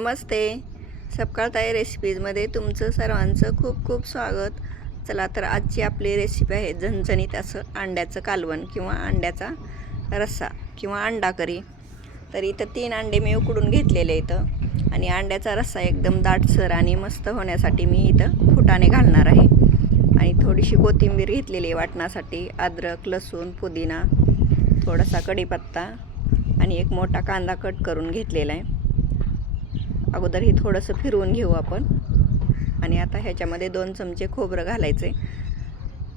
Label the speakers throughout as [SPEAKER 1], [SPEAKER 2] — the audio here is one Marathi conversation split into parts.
[SPEAKER 1] नमस्ते. सपकाळताई रेसिपीजमध्ये तुमचं सर्वांचं खूप खूप स्वागत. चला तर आजची आपली रेसिपी आहे झणझणीत असं अंड्याचं कालवण किंवा अंड्याचा रस्सा किंवा अंडा करी. तर इथं तीन अंडे मी उकडून घेतलेले इथं आणि अंड्याचा रस्सा एकदम दाटसर आणि मस्त होण्यासाठी मी इथं फुटाने घालणार आहे. आणि थोडीशी कोथिंबीर घेतलेली आहे वाटण्यासाठी अद्रक लसूण पुदिना थोडासा कढीपत्ता आणि एक मोठा कांदा कट करून घेतलेला आहे. अगोदर हे थोडंसं फिरवून घेऊ आपण. आणि आता ह्याच्यामध्ये दोन चमचे खोबरं घालायचे.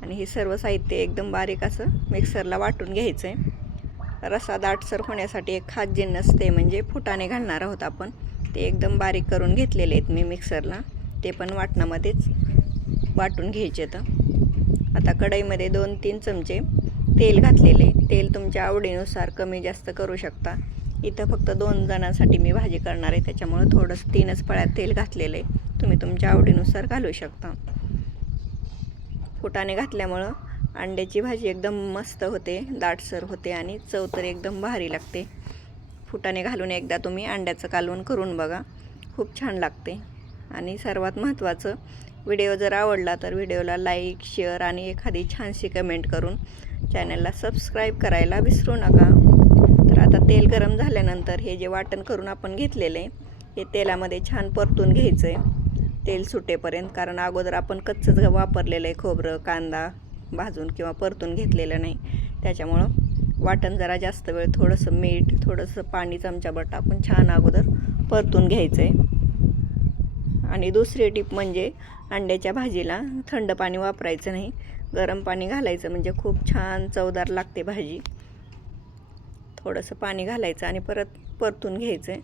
[SPEAKER 1] आणि हे सर्व साहित्य एकदम बारीक असं मिक्सरला वाटून घ्यायचं. आहे रसा दाटसर होण्यासाठी एक खास जिन्नस ते म्हणजे फुटाणे घालणार आहोत आपण. ते एकदम बारीक करून घेतलेले आहेत मी मिक्सरला. ते पण वाटणामध्येच वाटून घ्यायचे तर. आता कढईमध्ये दोन तीन चमचे तेल घातलेले. तेल तुमच्या आवडीनुसार कमी जास्त करू शकता. इथं फक्त दोन जणांसाठी मी भाजी करणार आहे. त्याच्यामुळं थोडंसं तीनच पळ्यात तेल घातलेलं आहे. तुम्ही तुमच्या आवडीनुसार घालू शकता. फुटाने घातल्यामुळं अंड्याची भाजी एकदम मस्त होते दाटसर होते आणि चव तर एकदम भारी लागते. फुटाने घालून एकदा तुम्ही अंड्याचं कालवण करून बघा. खूप छान लागते. आणि सर्वात महत्त्वाचं व्हिडिओ जर आवडला तर व्हिडिओला लाईक शेअर आणि एखादी छानशी कमेंट करून चॅनलला सबस्क्राईब करायला विसरू नका. तर आता तेल गरम झाल्यानंतर हे जे वाटण करून आपण घेतलेलं आहे हे तेलामध्ये छान परतून घ्यायचं आहे तेल सुटेपर्यंत कारण अगोदर आपण कच्चंच वापरलेलं आहे खोबरं कांदा भाजून किंवा परतून घेतलेलं नाही. त्याच्यामुळं वाटण जरा जास्त वेळ थोडंसं मीठ थोडंसं पाणी चमच्याभर टाकून छान अगोदर परतून घ्यायचं आहे आणि दुसरी टीप म्हणजे अंड्याच्या भाजीला थंड पाणी वापरायचं नाही. गरम पाणी घालायचं म्हणजे खूप छान चवदार लागते भाजी. थोडंसं पाणी घालायचं आणि परत परतून घ्यायचं. आहे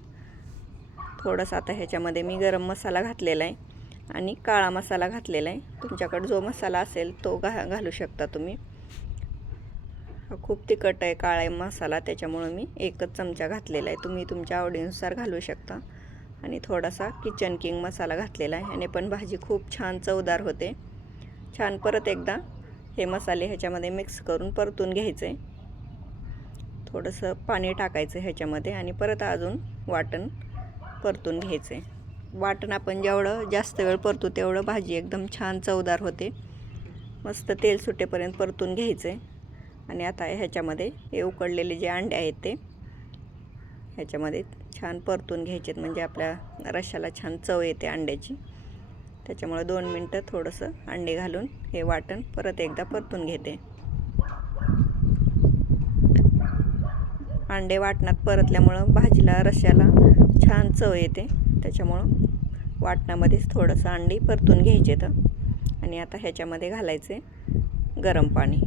[SPEAKER 1] थोडंसं आता ह्याच्यामध्ये मी गरम मसाला घातलेला आहे आणि काळा मसाला घातलेला आहे. तुमच्याकडे जो मसाला असेल तो घा घालू शकता तुम्ही. खूप तिखट आहे काळा आहे मसाला त्याच्यामुळं मी एकच चमचा घातलेला आहे. तुम्ही तुमच्या आवडीनुसार घालू शकता. आणि थोडासा किचन किंग मसाला घातलेला आहे. याने पण भाजी खूप छान चवदार होते. छान परत एकदा हे मसाले ह्याच्यामध्ये मिक्स करून परतून घ्यायचे. थोडंसं पाणी टाकायचं ह्याच्यामध्ये आणि परत अजून वाटण परतून घ्यायचे. वाटण आपण जेवढं जास्त वेळ परतू तेवढं भाजी एकदम छान चवदार होते. मस्त तेल सुटेपर्यंत परतून घ्यायचे. आणि आता ह्याच्यामध्ये हे उकडलेले जे अंडे आहेत ते ह्याच्यामध्ये छान परतून घ्यायचेत. म्हणजे आपल्या रश्याला छान चव येते अंड्याची. त्याच्यामुळे दोन मिनटं थोडंसं अंडे घालून हे वाटण परत एकदा परतून घेते. अंडे वाटणात परतल्यामुळं भाजीला रश्याला छान चव येते. त्याच्यामुळं वाटणामध्येच थोडंसं अंडी परतून घ्यायचे तर. आणि आता ह्याच्यामध्ये घालायचे गरम पाणी.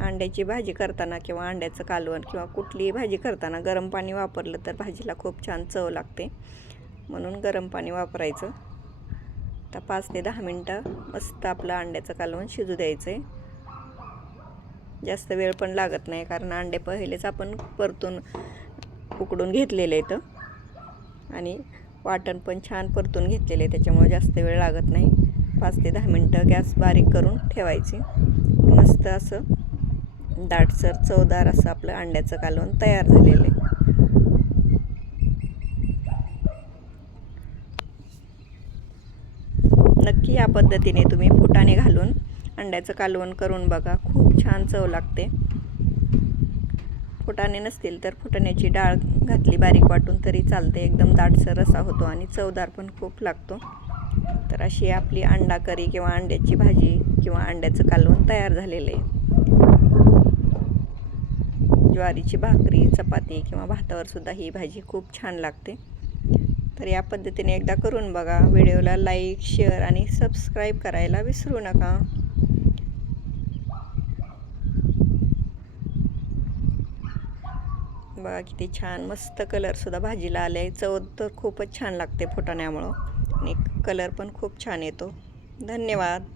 [SPEAKER 1] अंड्याची भाजी करताना किंवा अंड्याचं कालवण किंवा कुठलीही भाजी करताना गरम पाणी वापरलं तर भाजीला खूप छान चव लागते. म्हणून गरम पाणी वापरायचं. आता पाच ते दहा मिनटं मस्त आपलं अंड्याचं कालवण शिजू द्यायचं आहे जास्त वेळ पण लागत नाही कारण अंडे पहिलेच आपण परतून उकडून घेतलेले आहेत. आणि वाटण पण छान परतून घेतलेले आहे त्याच्यामुळे जास्त वेळ लागत नाही. पाच ते दहा मिनटं गॅस बारीक करून ठेवायची. मस्त असं दाटसर चवदार असं आपलं अंड्याचं कालवण तयार झालेलं आहे. नक्की या पद्धतीने तुम्ही फुटाणे घालून अंड्याचं कालवण करून बघा. खूप छान चव लागते. फुटाणे नसतील तर फुटाण्याची डाळ घातली बारीक वाटून तरी चालते. एकदम दाटसर रसा होतो आणि चवदार पण खूप लागतो. तर अशी आपली अंडा करी किंवा अंड्याची भाजी किंवा अंड्याचं कालवण तयार झालेलं. आहे ज्वारीची भाकरी चपाती किंवा भातावर सुद्धा ही भाजी खूप छान लागते. तर या पद्धतीने एकदा करून बघा. व्हिडिओला लाईक शेअर आणि सबस्क्राईब करायला विसरू नका. बघा किती छान मस्त कलरसुद्धा भाजीला आले चव तर खूपच छान लागते फुटाण्यामुळं. आणि कलर पण खूप छान येतो. धन्यवाद.